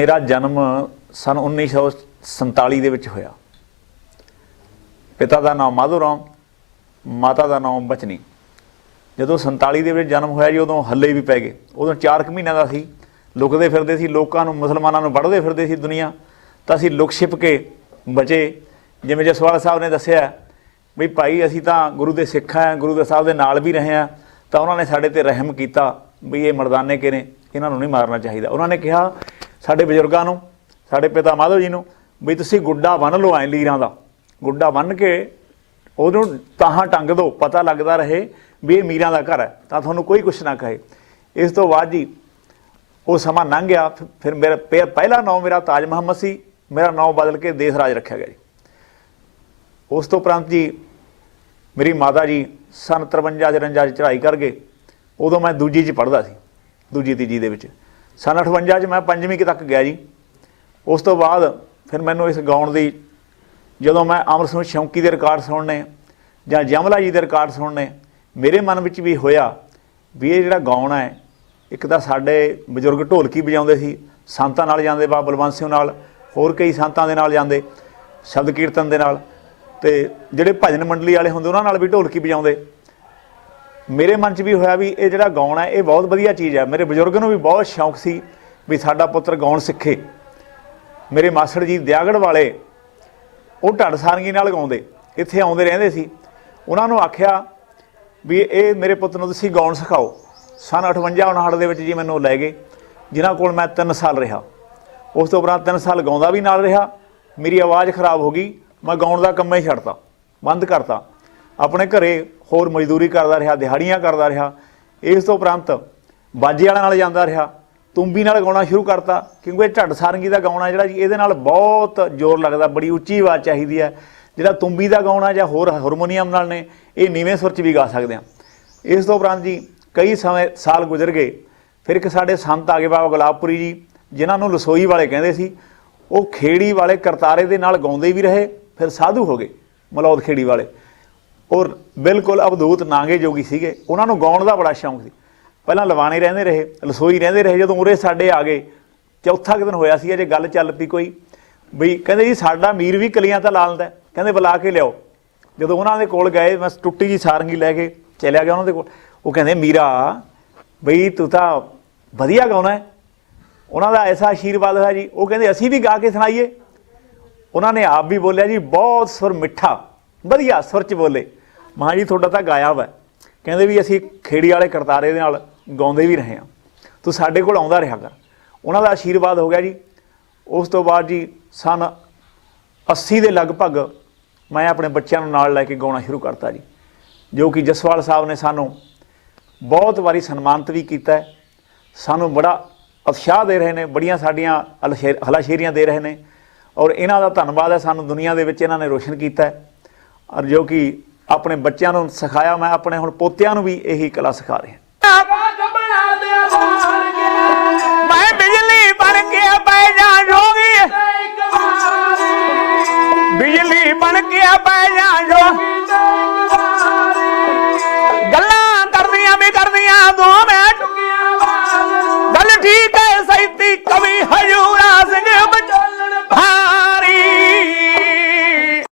मेरा जन्म सन 1947 ਦੇ ਵਿੱਚ ਹੋਇਆ। पिता का नाम माधो राम, माता का नाम बचनी। ਜਦੋਂ 47 ਦੇ ਵਿੱਚ जन्म होया जी उदों हल्ले भी पै गए। उदों 4 महीनों का सी, लुकते फिरते सी, लोगों को मुसलमानों को वढ़ते फिरते सी दुनिया, तो असीं लुक छिप के बचे। जिवें जसवाल साहब ने दस्सिया भी भाई असीं तां गुरु के सिख हैं, गुरु के साहब के नाल भी रहे हैं, तो उन्होंने साडे ते रहम किया भी ये मर्दाने के ने, इन्हों नहीं मारना चाहिए। उन्होंने कहा साडे बजुर्गों नूं, साडे पिता माधो जी नूं भी तुसीं गुड्डा बन लो, ऐ लीरां दा गुड्डा बन के उहनूं ताहां टंग दो, पता लगता रहे भी ये मीरां दा घर है, तां तुहानूं कोई कुछ ना कहे। इस तो बाद जी वो समा लंघ गया। फिर मेरा पहला नाम मेरा ताज मुहम्मद सी, मेरा नाम बदल के देस राज रखा गया जी। उस तो उपरंत जी मेरी माता जी सन 53-54 चढ़ाई कर गए। उदों मैं दूजी च पढ़दा सी, दूजी तीजी दे विच। सन 58 मैं 5वीं तक गया जी। उस तो बाद फिर मैनूं इस गाउण दी, जदों मैं अमर सिंह शौंकी के रिकॉर्ड सुनने जां जमला जी के रिकॉर्ड सुनने, मेरे मन में भी होया भी ये जिहड़ा गाउण है, एक तो साडे बजुर्ग ढोलकी बजाउंदे सी, संतां नाल जांदे, बाबा बलवंत सिंह नाल, होर कई संतां दे नाल जांदे, शब्द कीर्तन दे नाल, ते जिहड़े भजन मंडली वाले हुंदे उन्हां नाल भी ढोलकी बजाउंदे। मेरे मन च भी होया भी ये जिहड़ा गाउण है ये बहुत वधिया चीज़ है। मेरे बजुर्ग नूं भी बहुत शौक सी भी साडा पुत्तर गाउण सिੱਖੇ। मेरे मासड़ जी दियागढ़ वाले वो ढड़ सारंगी नाल गाउंदे, इत्थे आउंदे रहिंदे सी। उन्हां नूं आखिया भी ये मेरे पुੱਤ ਨੂੰ तुसीं गाउण सिखाओ। सन 58-59 ਦੇ ਵਿੱਚ जी मैनूं लै गए, जिन्हां कोल मैं 3 साल रहा। उस तो उपरंत 3 साल गाउंदा भी नाल रहा। मेरी आवाज़ खराब हो गई, मैं गाउण दा काम ही छड्डता, बंद करता। अपने घरे होर मजदूरी करदा रहा, दिहाड़ियां करदा रहा। इस तो उपरंत बाजे वाले नाल जांदा रहा, तुंबी नाल गाउणा शुरू करता, क्योंकि ढड़ सारंगी दा गाउणा जिहड़ा जी इहदे नाल बहुत जोर लगदा, बड़ी उच्ची आवाज़ चाहिदी है। जिहड़ा तुंबी दा गाउणा जां होर हारमोनीअम नाल ने ये नीवें सुर च भी गा सकदे हां। इस तो उपरंत जी कई समय साल गुजर गए। फिर एक साडे संत आ गए बाबा गुलाबपुरी जी, जिन्हां नूं लसोई वाले कहंदे सी। वो खेड़ी वाले करतारे दे नाल गाउंदे भी रहे, फिर साधु हो गए मलौद खेड़ी वाले, और बिल्कुल अवधूत नांगे जोगी सीगे। उन्हां नूं गाउण दा बड़ा शौक सी। पहलां लवाणे रहिंदे रहे, लसोई रहिंदे रहे। जदों उरे साडे आ गए, चौथा दिन होया सी अजे गल चल पई कोई बई कहंदे जी साडा मीर भी कलियां तां ला लैंदा, कहंदे बुला के लिआओ। जदों उन्हां दे कोल गए, मैं टुੱਟੀ जी सारंगी लै के चलिया गया उन्हां दे कोल। वो कहंदे मीरा बई तू तां वधिया गाउणा है। उन्हां दा ऐसा आशीर्वाद होया जी। वो कहंदे असीं भी गा के सुणाईए। उन्हां ने आप भी बोलिया जी, बहुत सुर मिठा वधिया सुर च बोले। मां जी तुहाडा तां गाया वा। कहंदे भी असीं खेड़ी वाले करतारे दे नाल गाउंदे भी रहे हां, तू साडे कोल आउंदा रहा कर। उन्हां दा आशीर्वाद हो गया जी। उस तो बाद जी सन 80 के लगभग मैं अपने बच्चों नाल लैके गाउणा शुरू करता जी, जो कि जसवाल साहब ने सानू बहुत बारी सन्मानित भी किया है। सानू बड़ा उत्साह दे रहे हैं, बड़ियां साडियां हलाशेरियां दे रहे हैं, और इन्हां दा धन्नवाद है। सानू दुनिया दे विच इन्हां ने रोशन किया है, और जो कि अपने बच्चों नूं सिखाया। मैं अपने हुण पोतियां नूं भी यही कला सिखा रहा। मैं बिजली बन के पै जा जोगी, बिजली बन के पै जा जोगी, गल्लां करदियां भी करदियां दो मैं गल ठीक है सैती कवि हजू